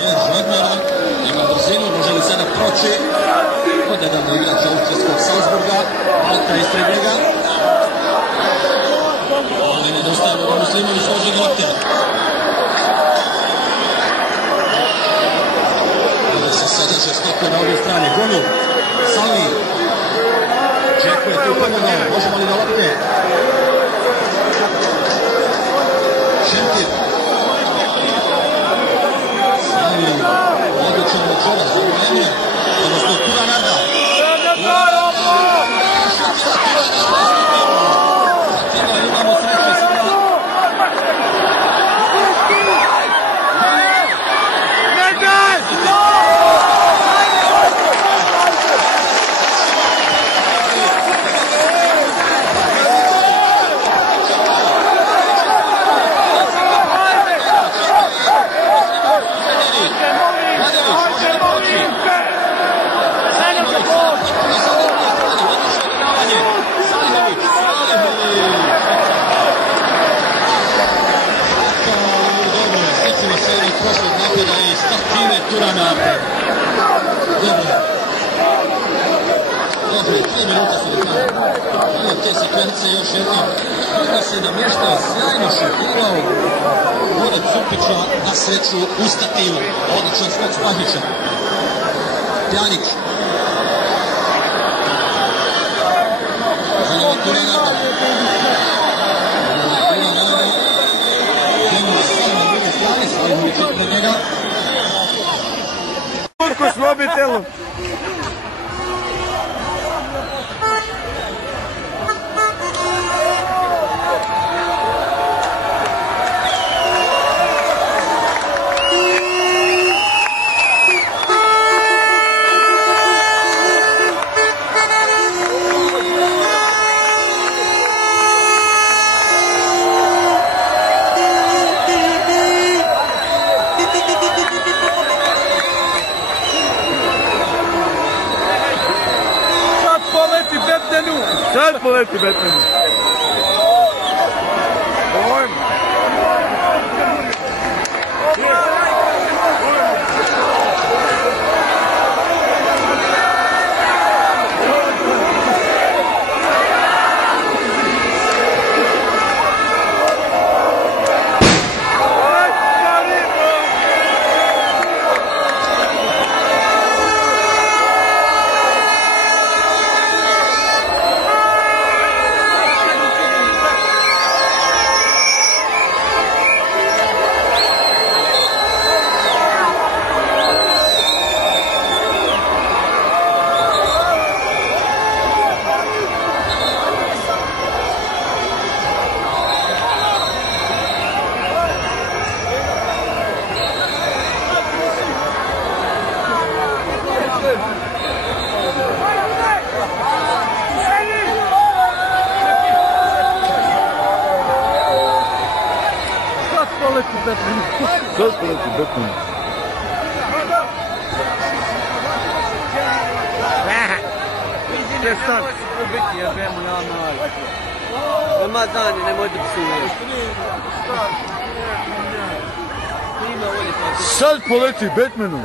Žadnjara, ima brzinu, može li sada proći kod nedavno igrača austrijskog Salzburga, Malta ispred njega. Ali nedostaje Muslimović može lopte. Ovo se sada žestoko na ovoj strani. Golu, Salvi. Džeko je tu pomogao, možemo li na lopte? Šentir. Salvi, odličan večera, Emir, odnosno Turanada. Imamo treće sada. Dobro, 3 minuta su do kraja. Evo te sekvence još jednom. Kada se namještao sjajno šutirao Borut Cupića, na sreću u stativu. Odličan skok Spahića. Pjanić. Zanovi Turanada. Turanada. Demo samo na druge strane, Salimović od njega. Turko s mobitelom. Sad poleti Batman. Sad poleti Batman. Prestan. Ramazani, nemoj da psuješ. Sad poleti Batmanu.